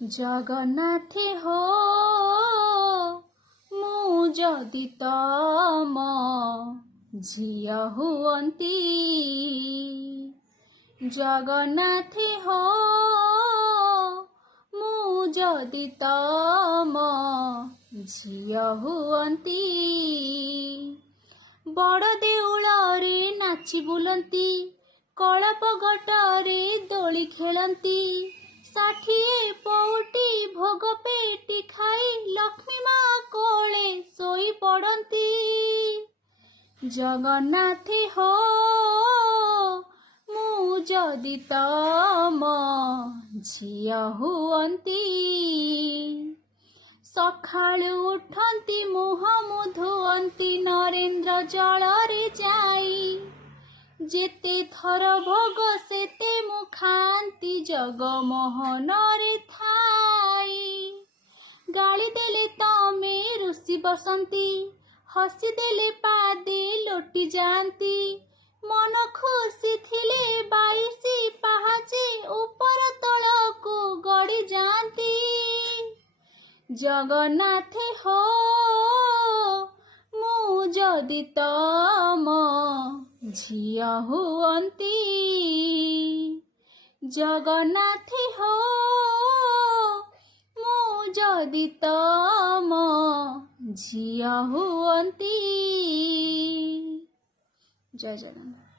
ଜଗନ୍ନାଥେ ହୋ ମୁଁ ଯଦି ତମ ଝିଅ ହୁଅନ୍ତି। ଜଗନ୍ନାଥେ ହୋ ମୁଁ ଯଦି ତମ ଝିଅ ହୁଅନ୍ତି। ବଡ଼ ଦେଉଳରେ ନାଚି ବୁଲନ୍ତି, କଳପ ଘଟରେ ଦୋଳି ଖେଳନ୍ତି। 60 ପଉଟି ଭୋଗ ପେଟି ଖାଇ ଲକ୍ଷ୍ମୀ ମା କୋଳେ ଶୋଇ ପଡ଼ନ୍ତି। ଜଗନ୍ନାଥେ ହୋ ମୁଁ ଯଦି ତମ ଝିଅ ହୁଅନ୍ତି। ସକାଳୁ ଉଠନ୍ତି ମୁହଁ ଧୁଅନ୍ତି ନରେନ୍ଦ୍ର ଜଳରେ ଯାଇ। ଯେତେ ଥର ଭୋଗ ସେତେ ମୁଁ ଖାଆନ୍ତି ଜଗମୋହନରେ ଥାଇ। ଗାଳି ଦେଲେ ତମେ ରୁଷି ବସନ୍ତି, ହସି ଦେଲେ ପାଦେ ଲୋଟି ଯାଆନ୍ତି। ମନ ଖୁସି ଥିଲେ 22 ପାହାଚେ ଉପର ତଳକୁ ଗଡ଼ି ଯାଆନ୍ତି। ଜଗନ୍ନାଥେ ହୋ ମୁଁ ଯଦି ତମ ଝିଅ ହୁଅନ୍ତି। ଜଗନ୍ନାଥେ ହୋ ମୁଁ ଯଦି ତମ ଝିଅ ହୁଅନ୍ତି। ଜୟ ଜଗନ୍ନାଥ।